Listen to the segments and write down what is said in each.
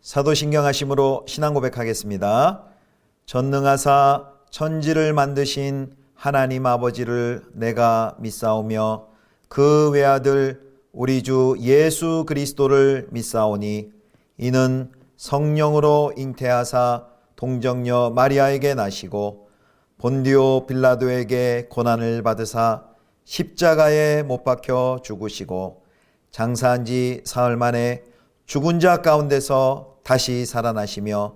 사도신경하심으로 신앙 고백하겠습니다. 전능하사 천지를 만드신 하나님 아버지를 내가 믿사오며 그 외아들 우리 주 예수 그리스도를 믿사오니 이는 성령으로 잉태하사 동정녀 마리아에게 나시고 본디오 빌라도에게 고난을 받으사 십자가에 못 박혀 죽으시고 장사한 지 사흘 만에 죽은 자 가운데서 다시 살아나시며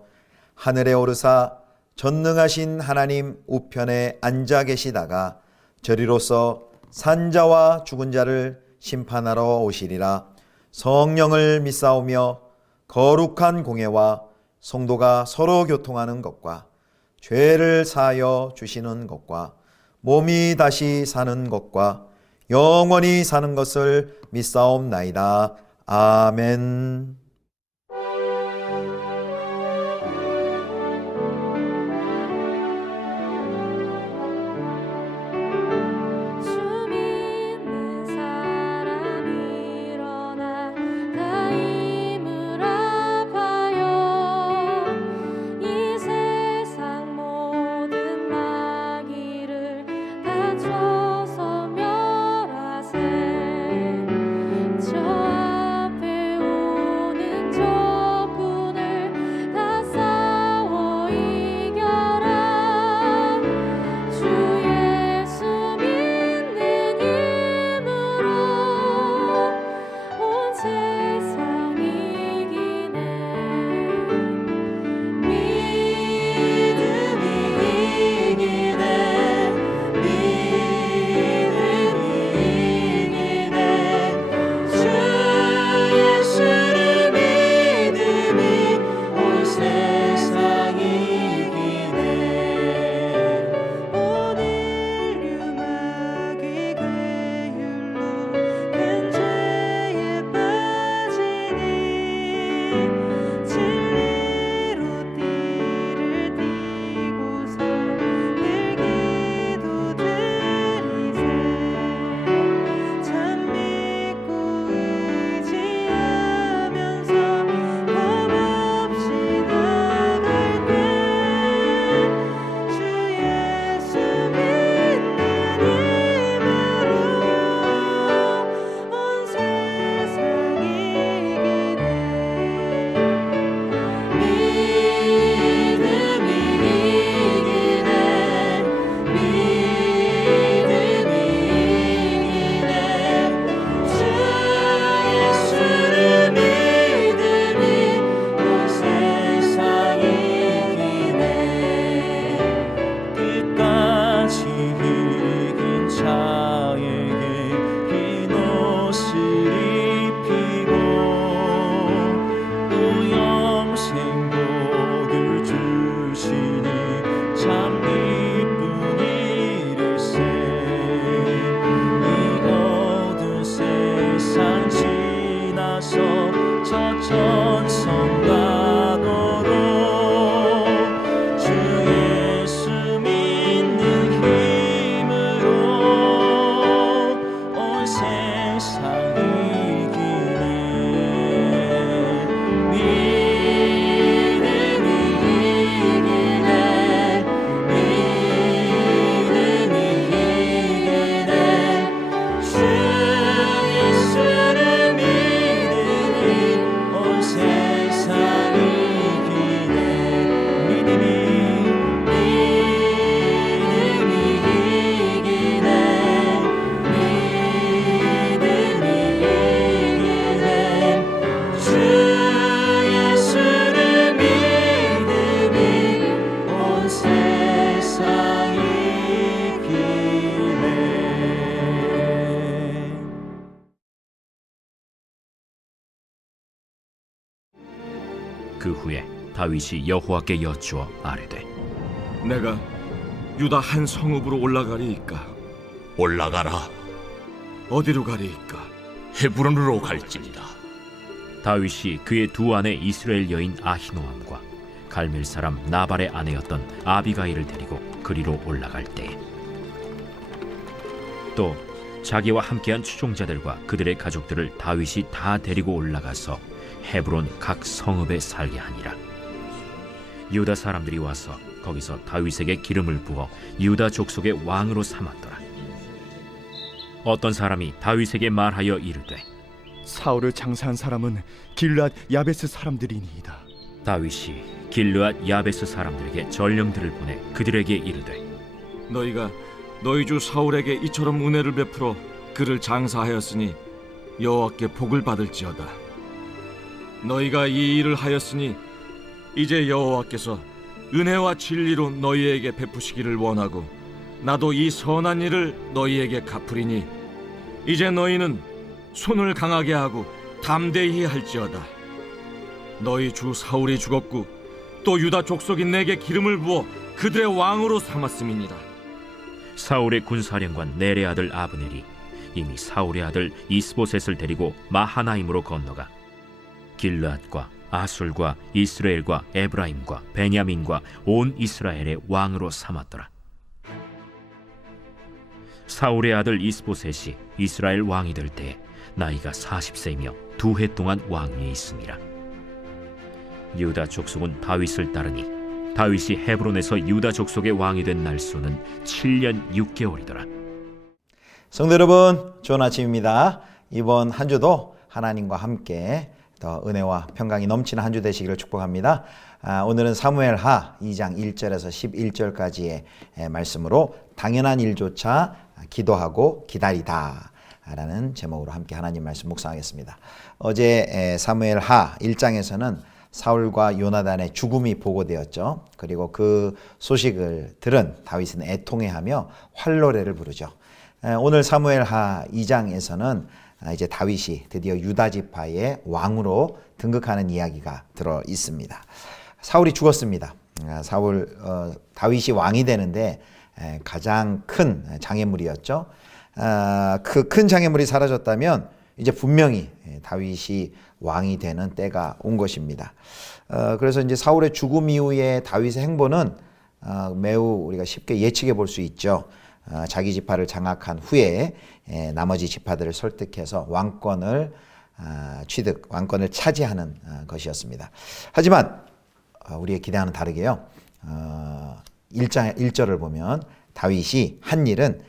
하늘에 오르사 전능하신 하나님 우편에 앉아 계시다가 저리로서 산자와 죽은 자를 심판하러 오시리라. 성령을 믿사오며 거룩한 공회와 성도가 서로 교통하는 것과 죄를 사하여 주시는 것과 몸이 다시 사는 것과 영원히 사는 것을 믿사옵나이다. 아멘. 그 후에 다윗이 여호와께 여쭈어 아뢰되 내가 유다 한 성읍으로 올라가리이까? 올라가라. 어디로 가리이까? 헤브론으로 갈지니라. 다윗이 그의 두 아내 이스라엘 여인 아히노암과 갈멜 사람 나발의 아내였던 아비가일을 데리고 그리로 올라갈 때에 또 자기와 함께한 추종자들과 그들의 가족들을 다윗이 다 데리고 올라가서 헤브론 각 성읍에 살게 하니라. 유다 사람들이 와서 거기서 다윗에게 기름을 부어 유다 족속의 왕으로 삼았더라. 어떤 사람이 다윗에게 말하여 이르되 사울을 장사한 사람은 길앗 야베스 사람들이니이다. 다윗이 길르앗 야베스 사람들에게 전령들을 보내 그들에게 이르되 너희가 너희 주 사울에게 이처럼 은혜를 베풀어 그를 장사하였으니 여호와께 복을 받을지어다. 너희가 이 일을 하였으니 이제 여호와께서 은혜와 진리로 너희에게 베푸시기를 원하고 나도 이 선한 일을 너희에게 갚으리니 이제 너희는 손을 강하게 하고 담대히 할지어다. 너희 주 사울이 죽었고 또 유다 족속이 내게 기름을 부어 그들의 왕으로 삼았음이니라. 사울의 군사령관 넬의 아들 아브넬이 이미 사울의 아들 이스보셋을 데리고 마하나임으로 건너가 길르앗과 아술과 이스라엘과 에브라임과 베냐민과 온 이스라엘의 왕으로 삼았더라. 사울의 아들 이스보셋이 이스라엘 왕이 될 때에 나이가 40세이며 2해 동안 왕위에 있음이라. 유다 족속은 다윗을 따르니 다윗이 헤브론에서 유다 족속의 왕이 된 날수는 7년 6개월이더라. 성도 여러분, 좋은 아침입니다. 이번 한 주도 하나님과 함께 더 은혜와 평강이 넘치는 한 주 되시기를 축복합니다. 오늘은 사무엘하 2장 1절에서 11절까지의 말씀으로 당연한 일조차 기도하고 기다리다 라는 제목으로 함께 하나님 말씀 묵상하겠습니다. 어제 사무엘하 1장에서는 사울과 요나단의 죽음이 보고되었죠. 그리고 그 소식을 들은 다윗은 애통해하며 활노래를 부르죠. 오늘 사무엘하 2장에서는 이제 다윗이 드디어 유다 지파의 왕으로 등극하는 이야기가 들어 있습니다. 사울이 죽었습니다. 다윗이 왕이 되는데 가장 큰 장애물이었죠. 그 큰 장애물이 사라졌다면 이제 분명히 다윗이 왕이 되는 때가 온 것입니다. 그래서 이제 사울의 죽음 이후에 다윗의 행보는 매우 우리가 쉽게 예측해 볼 수 있죠. 자기 지파를 장악한 후에 나머지 지파들을 설득해서 왕권을 왕권을 차지하는 것이었습니다. 하지만 우리의 기대와는 다르게요. 1절을 보면 다윗이 한 일은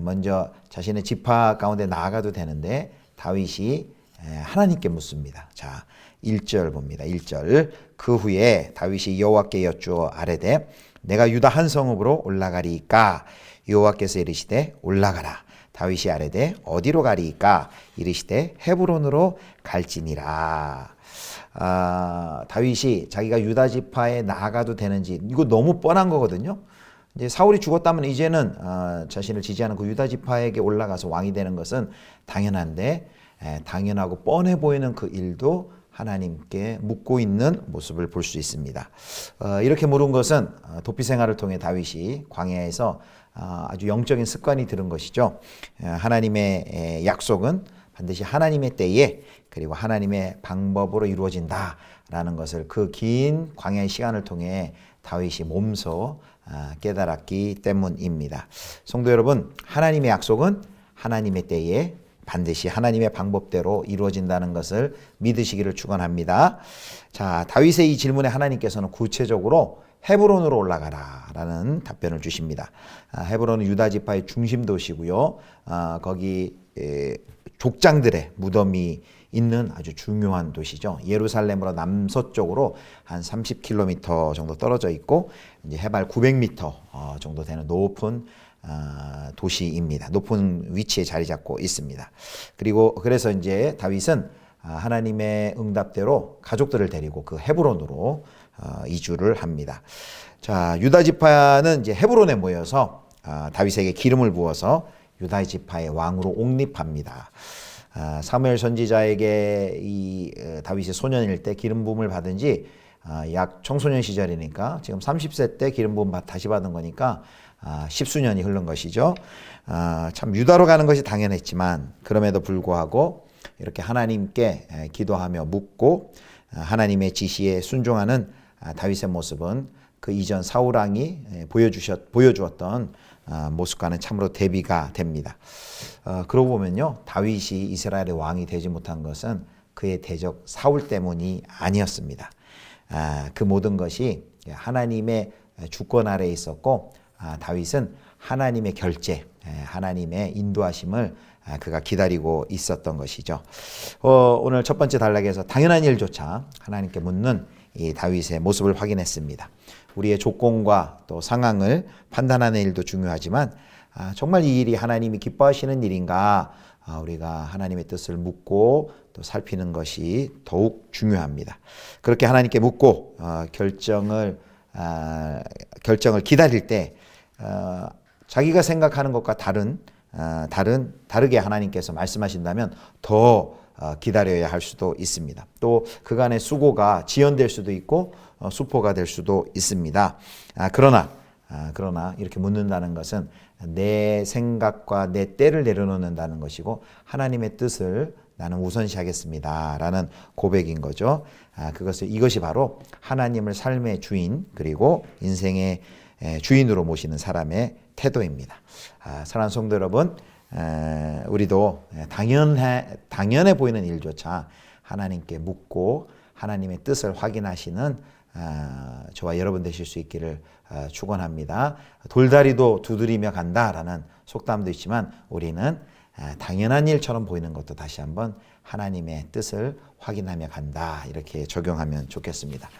먼저 자신의 지파 가운데 나아가도 되는데 다윗이 하나님께 묻습니다. 자, 1절 봅니다. 1절. 그 후에 다윗이 여호와께 여쭈어 아뢰되 내가 유다 한 성읍으로 올라가리이까? 여호와께서 이르시되 올라가라. 다윗이 아뢰되 어디로 가리이까? 이르시되 헤브론으로 갈지니라. 다윗이 자기가 유다 지파에 나아가도 되는지, 이거 너무 뻔한 거거든요. 이제 사울이 죽었다면 이제는 자신을 지지하는 그 유다 지파에게 올라가서 왕이 되는 것은 당연한데, 당연하고 뻔해 보이는 그 일도 하나님께 묻고 있는 모습을 볼 수 있습니다. 이렇게 물은 것은 도피 생활을 통해 다윗이 광야에서 아주 영적인 습관이 들은 것이죠. 하나님의 약속은 반드시 하나님의 때에 그리고 하나님의 방법으로 이루어진다라는 것을 그 긴 광야의 시간을 통해 다윗이 몸소 깨달았기 때문입니다. 성도 여러분, 하나님의 약속은 하나님의 때에 반드시 하나님의 방법대로 이루어진다는 것을 믿으시기를 축원합니다. 자, 다윗의 이 질문에 하나님께서는 구체적으로 헤브론으로 올라가라 라는 답변을 주십니다. 헤브론은 유다 지파의 중심 도시고요. 거기 족장들의 무덤이 있는 아주 중요한 도시죠. 예루살렘으로 남서쪽으로 한 30km 정도 떨어져 있고 이제 해발 900m 정도 되는 높은 도시입니다. 높은 위치에 자리 잡고 있습니다. 그래서 이제 다윗은 하나님의 응답대로 가족들을 데리고 그 헤브론으로 이주를 합니다. 자, 유다 지파는 이제 헤브론에 모여서 다윗에게 기름을 부어서 유다 지파의 왕으로 옹립합니다. 사무엘 선지자에게 이 다윗이 소년일 때 기름 부음을 받은 지 약 청소년 시절이니까 지금 30세 때 기름 부음 다시 받은 거니까 10수년이 흐른 것이죠. 참 유다로 가는 것이 당연했지만 그럼에도 불구하고 이렇게 하나님께 기도하며 묻고 하나님의 지시에 순종하는 다윗의 모습은 그 이전 사울 왕이 보여주었던 모습과는 참으로 대비가 됩니다. 그러고 보면요, 다윗이 이스라엘의 왕이 되지 못한 것은 그의 대적 사울 때문이 아니었습니다. 그 모든 것이 하나님의 주권 아래에 있었고, 다윗은 하나님의 결제, 하나님의 인도하심을 그가 기다리고 있었던 것이죠. 오늘 첫 번째 단락에서 당연한 일조차 하나님께 묻는 이 다윗의 모습을 확인했습니다. 우리의 조건과 또 상황을 판단하는 일도 중요하지만 정말 이 일이 하나님이 기뻐하시는 일인가, 우리가 하나님의 뜻을 묻고 또 살피는 것이 더욱 중요합니다. 그렇게 하나님께 묻고 결정을 기다릴 때 자기가 생각하는 것과 다르게 하나님께서 말씀하신다면 더 기다려야 할 수도 있습니다. 또 그간의 수고가 지연될 수도 있고 수포가 될 수도 있습니다. 그러나 이렇게 묻는다는 것은 내 생각과 내 때를 내려놓는다는 것이고, 하나님의 뜻을 나는 우선시하겠습니다 라는 고백인 거죠. 이것이 바로 하나님을 삶의 주인, 그리고 인생의 주인으로 모시는 사람의 태도입니다. 사랑하는 성도 여러분, 우리도 당연해 보이는 일조차 하나님께 묻고 하나님의 뜻을 확인하시는 저와 여러분 되실 수 있기를 축원합니다. 돌다리도 두드리며 간다라는 속담도 있지만, 우리는 당연한 일처럼 보이는 것도 다시 한번 하나님의 뜻을 확인하며 간다, 이렇게 적용하면 좋겠습니다.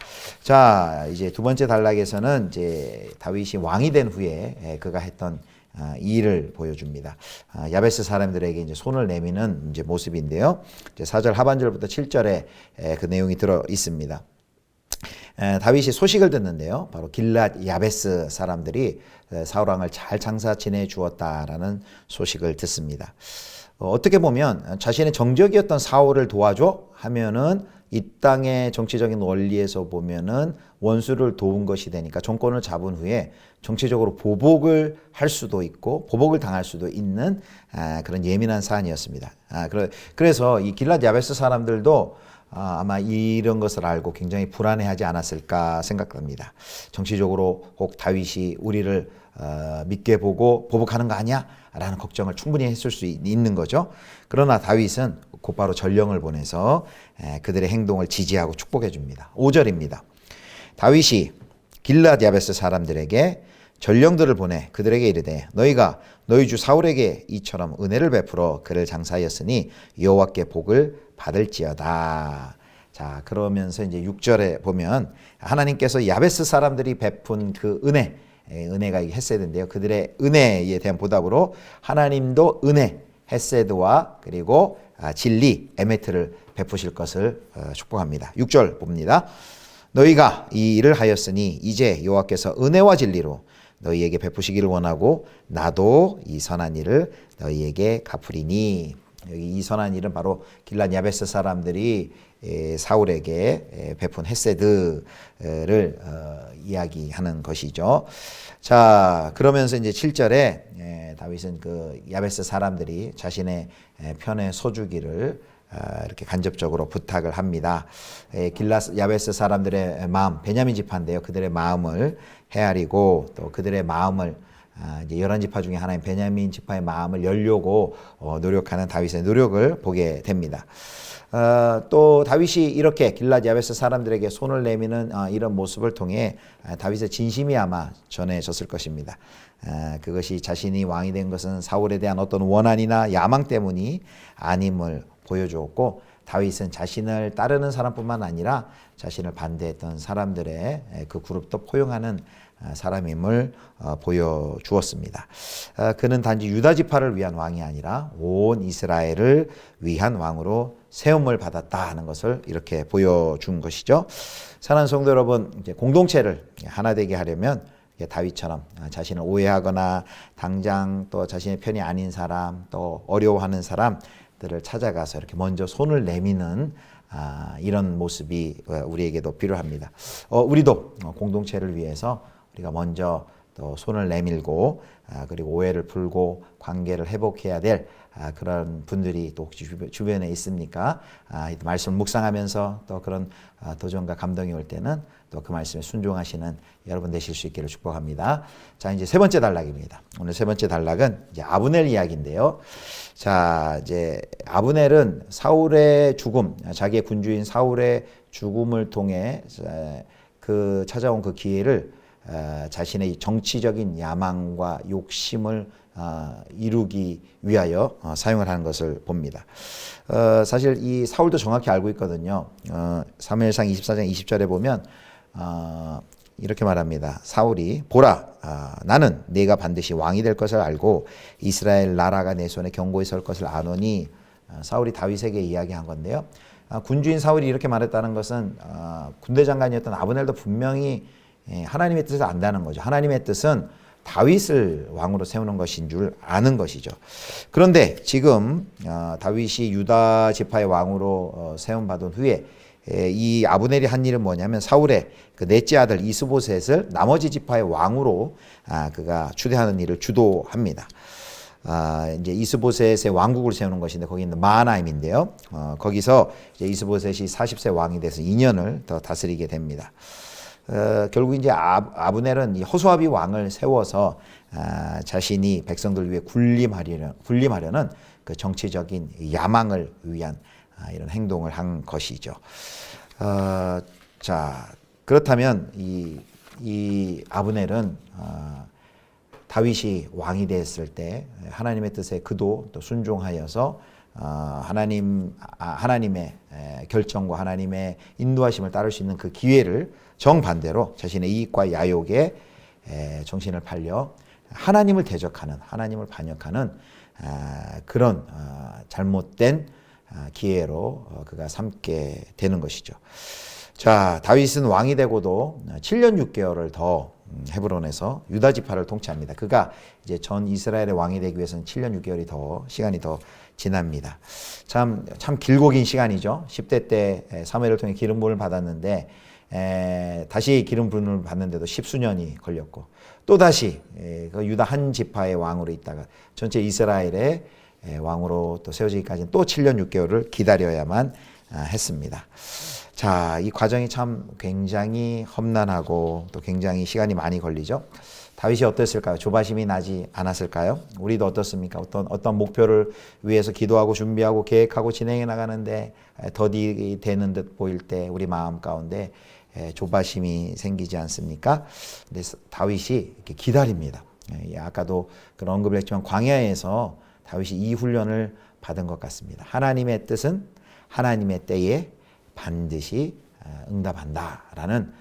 자, 이제 두 번째 단락에서는 이제 다윗이 왕이 된 후에 그가 했던 이 일을 보여줍니다. 야베스 사람들에게 이제 손을 내미는 이제 모습인데요. 이제 4절 하반절부터 7절에 그 내용이 들어 있습니다. 다윗이 소식을 듣는데요, 바로 길랏 야베스 사람들이 사울 왕을 잘 장사 지내 주었다라는 소식을 듣습니다. 어떻게 보면 자신의 정적이었던 사울을 도와줘 하면은 이 땅의 정치적인 원리에서 보면은 원수를 도운 것이 되니까 정권을 잡은 후에 정치적으로 보복을 할 수도 있고 보복을 당할 수도 있는 그런 예민한 사안이었습니다. 그래서 이 길랏 야베스 사람들도 아마 이런 것을 알고 굉장히 불안해하지 않았을까 생각합니다. 정치적으로 혹 다윗이 우리를 믿게 보고 보복하는 거 아니야? 라는 걱정을 충분히 했을 수 있는 거죠. 그러나 다윗은 곧바로 전령을 보내서 그들의 행동을 지지하고 축복해 줍니다. 5절입니다. 다윗이 길랏 야베스 사람들에게 전령들을 보내 그들에게 이르되, 너희가 너희 주 사울에게 이처럼 은혜를 베풀어 그를 장사하였으니 여호와께 복을 받을지어다. 자, 그러면서 이제 6절에 보면 하나님께서 야베스 사람들이 베푼 그 은혜가 헤세드인데요. 그들의 은혜에 대한 보답으로 하나님도 은혜, 헤세드와 그리고 진리, 에메트를 베푸실 것을 축복합니다. 6절 봅니다. 너희가 이 일을 하였으니 이제 여호와께서 은혜와 진리로 너희에게 베푸시기를 원하고 나도 이 선한 일을 너희에게 갚으리니. 여기 이 선한 일은 바로 길랏 야베스 사람들이 사울에게 베푼 헤세드를 이야기하는 것이죠. 자, 그러면서 이제 7절에 다윗은 그 야베스 사람들이 자신의 편에 서주기를 이렇게 간접적으로 부탁을 합니다. 길랏 야베스 사람들의 마음, 베냐민 지파인데요. 그들의 마음을 헤아리고 또 그들의 마음을 이제 11지파 중에 하나인 베냐민 지파의 마음을 열려고 노력하는 다윗의 노력을 보게 됩니다. 또 다윗이 이렇게 길랏 야베스 사람들에게 손을 내미는 이런 모습을 통해 다윗의 진심이 아마 전해졌을 것입니다. 그것이 자신이 왕이 된 것은 사울에 대한 어떤 원한이나 야망 때문이 아님을 보여주었고, 다윗은 자신을 따르는 사람뿐만 아니라 자신을 반대했던 사람들의 그 그룹도 포용하는 사람임을 보여주었습니다. 그는 단지 유다 지파를 위한 왕이 아니라 온 이스라엘을 위한 왕으로 세움을 받았다 하는 것을 이렇게 보여준 것이죠. 사랑하는 성도 여러분, 이제 공동체를 하나 되게 하려면 다윗처럼 자신을 오해하거나 당장 또 자신의 편이 아닌 사람, 또 어려워하는 사람들을 찾아가서 이렇게 먼저 손을 내미는 이런 모습이 우리에게도 필요합니다. 우리도 공동체를 위해서 우리가 먼저 또 손을 내밀고 그리고 오해를 풀고 관계를 회복해야 될 그런 분들이 또 혹시 주변에 있습니까? 이 말씀을 묵상하면서 또 그런 도전과 감동이 올 때는 또 그 말씀에 순종하시는 여러분 되실 수 있기를 축복합니다. 자, 이제 세 번째 단락입니다. 오늘 세 번째 단락은 이제 아브넬 이야기인데요. 자, 이제 아브넬은 사울의 죽음, 자기의 군주인 사울의 죽음을 통해 그 찾아온 그 기회를 자신의 정치적인 야망과 욕심을 이루기 위하여 사용을 하는 것을 봅니다. 사실 이 사울도 정확히 알고 있거든요. 사무엘상 24장 20절에 보면 이렇게 말합니다. 사울이 보라, 나는 네가 반드시 왕이 될 것을 알고 이스라엘 나라가 내 손에 경고에 설 것을 아노니. 사울이 다윗에게 이야기한 건데요. 군주인 사울이 이렇게 말했다는 것은 군대 장관이었던 아브넬도 분명히 하나님의 뜻을 안다는 거죠. 하나님의 뜻은 다윗을 왕으로 세우는 것인 줄 아는 것이죠. 그런데 지금 다윗이 유다 지파의 왕으로 세움받은 후에 이 아브넬이 한 일은 뭐냐면 사울의 그 넷째 아들 이스보셋을 나머지 지파의 왕으로 그가 추대하는 일을 주도합니다. 이제 이스보셋의 왕국을 세우는 것인데 거기 있는 마하나임인데요. 거기서 이제 이스보셋이 40세 왕이 돼서 2년을 더 다스리게 됩니다. 결국 이제 아브넬은 이 호소아비 왕을 세워서 자신이 백성들 위해 군림하려는 그 정치적인 야망을 위한 이런 행동을 한 것이죠. 자, 그렇다면 이 아브넬은 다윗이 왕이 됐을 때 하나님의 뜻에 그도 또 순종하여서 하나님의 결정과 하나님의 인도하심을 따를 수 있는 그 기회를 정반대로 자신의 이익과 야욕에 정신을 팔려 하나님을 대적하는, 하나님을 반역하는 그런 잘못된 기회로 그가 삼게 되는 것이죠. 자, 다윗은 왕이 되고도 7년 6개월을 더 헤브론에서 유다 지파를 통치합니다. 그가 이제 전 이스라엘의 왕이 되기 위해서는 7년 6개월이 더 시간이 더 지납니다. 참 길고 긴 시간이죠. 10대 때 사무엘을 통해 기름 부음을 받았는데 다시 기름 부음을 받는데도 10수년이 걸렸고 또 다시 그 유다 한 지파의 왕으로 있다가 전체 이스라엘의 왕으로 또 세워지기까지는 또 7년 6개월을 기다려야만 했습니다. 자, 이 과정이 참 굉장히 험난하고 또 굉장히 시간이 많이 걸리죠. 다윗이 어땠을까요? 조바심이 나지 않았을까요? 우리도 어떻습니까? 어떤 목표를 위해서 기도하고 준비하고 계획하고 진행해 나가는데 더디 되는 듯 보일 때 우리 마음 가운데 조바심이 생기지 않습니까? 근데 다윗이 이렇게 기다립니다. 아까도 그런 언급을 했지만 광야에서 다윗이 이 훈련을 받은 것 같습니다. 하나님의 뜻은 하나님의 때에 반드시 응답한다라는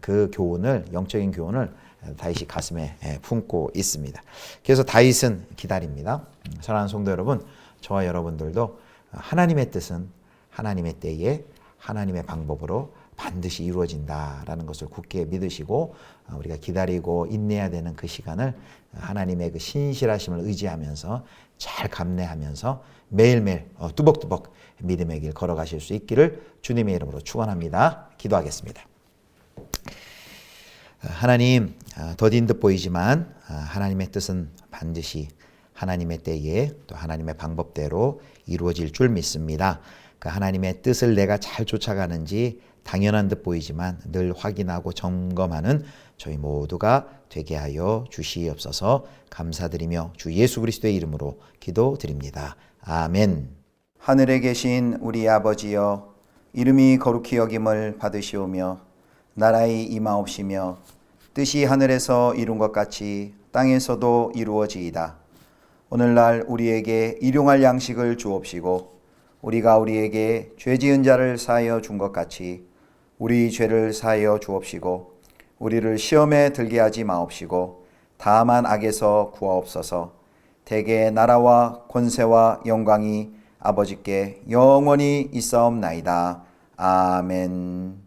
그 교훈을, 영적인 교훈을 다윗이 가슴에 품고 있습니다. 그래서 다윗은 기다립니다. 사랑하는 성도 여러분, 저와 여러분들도 하나님의 뜻은 하나님의 때에 하나님의 방법으로 반드시 이루어진다라는 것을 굳게 믿으시고 우리가 기다리고 인내해야 되는 그 시간을 하나님의 그 신실하심을 의지하면서 잘 감내하면서 매일매일 뚜벅뚜벅 믿음의 길 걸어가실 수 있기를 주님의 이름으로 축원합니다. 기도하겠습니다. 하나님, 더딘 듯 보이지만 하나님의 뜻은 반드시 하나님의 때에 또 하나님의 방법대로 이루어질 줄 믿습니다. 그 하나님의 뜻을 내가 잘 쫓아가는지 당연한 듯 보이지만 늘 확인하고 점검하는 저희 모두가 되게 하여 주시옵소서. 감사드리며 주 예수 그리스도의 이름으로 기도드립니다. 아멘. 하늘에 계신 우리 아버지여, 이름이 거룩히 여김을 받으시오며 나라의 임하옵시며 뜻이 하늘에서 이룬 것 같이 땅에서도 이루어지이다. 오늘날 우리에게 일용할 양식을 주옵시고 우리가 우리에게 죄 지은 자를 사하여 준 것 같이 우리 죄를 사하여 주옵시고 우리를 시험에 들게 하지 마옵시고 다만 악에서 구하옵소서. 대개 나라와 권세와 영광이 아버지께 영원히 있사옵나이다. 아멘.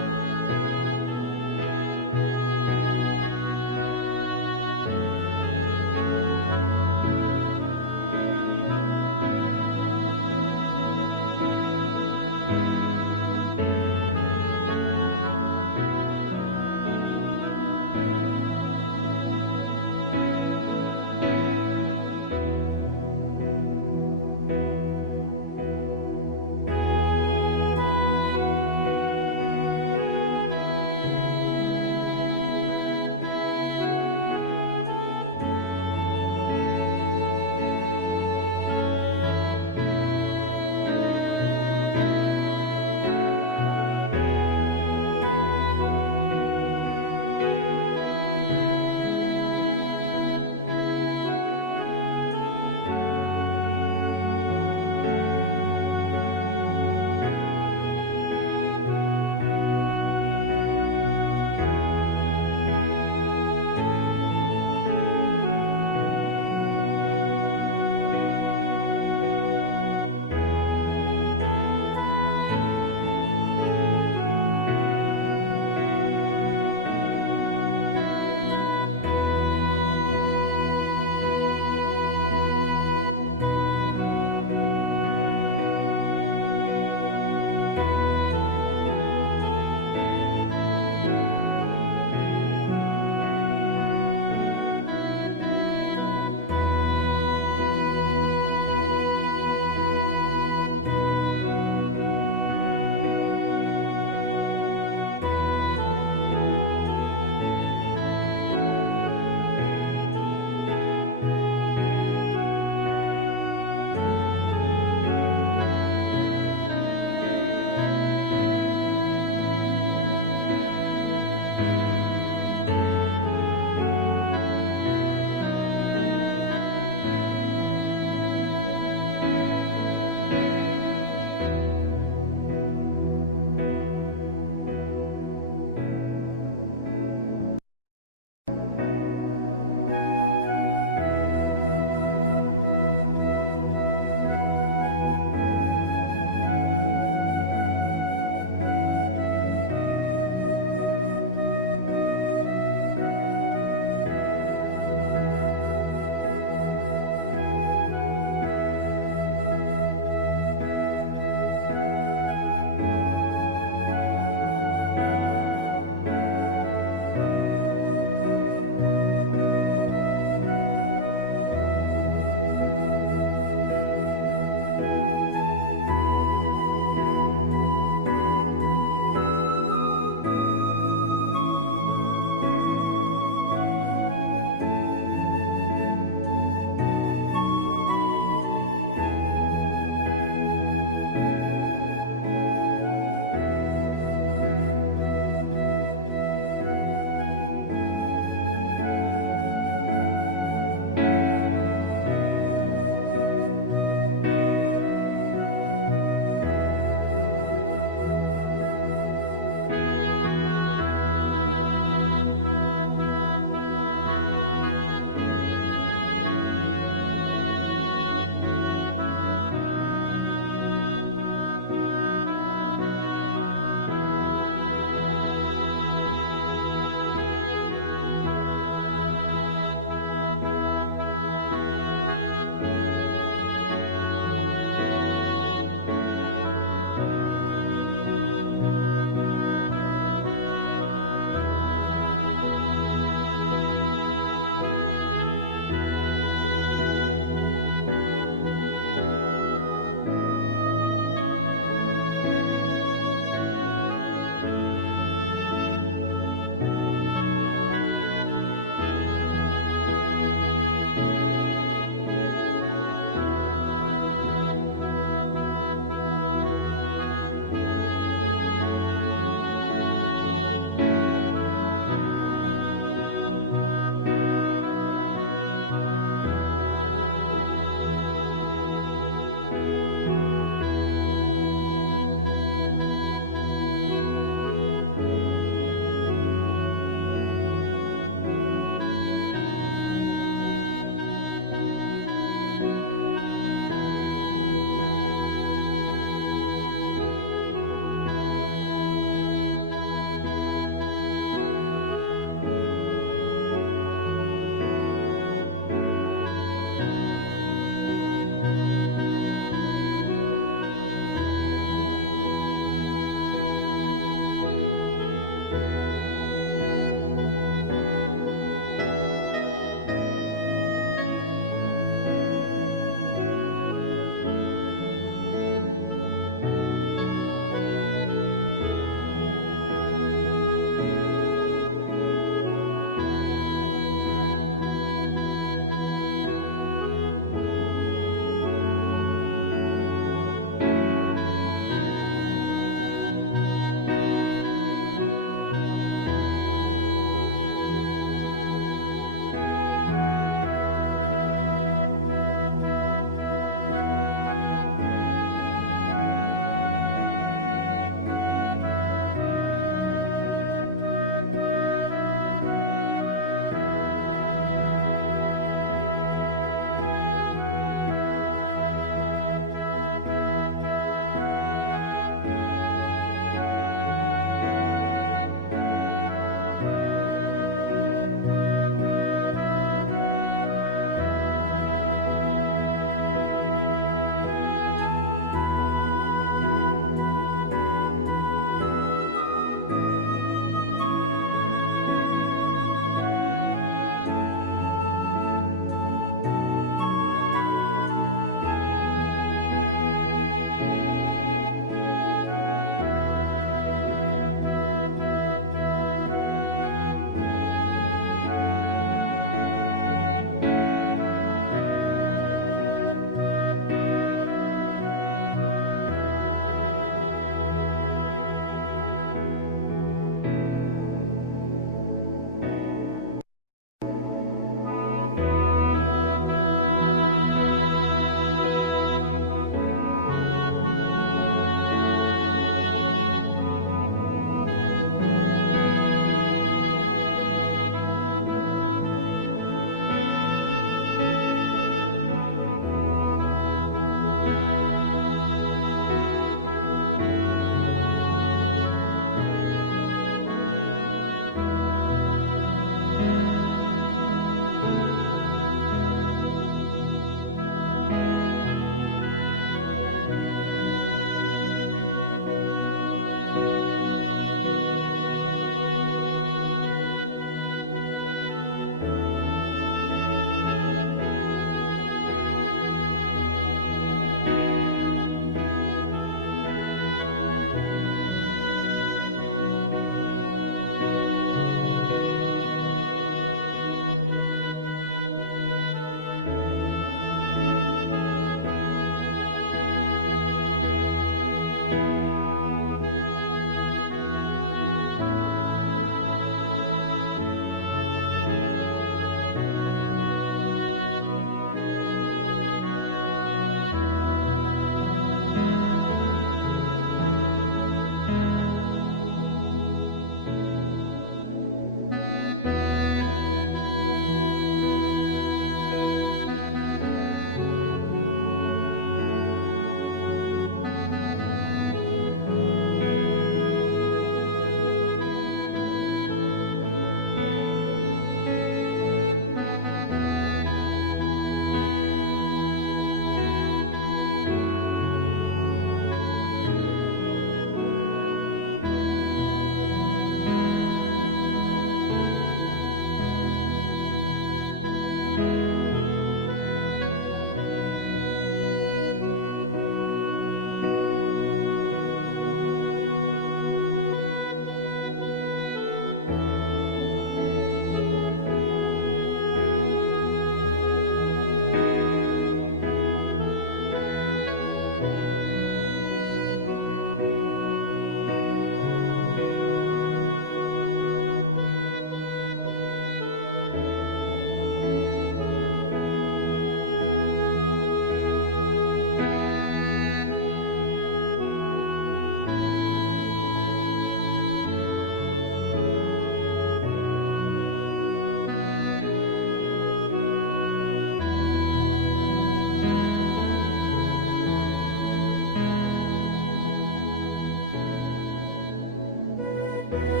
네.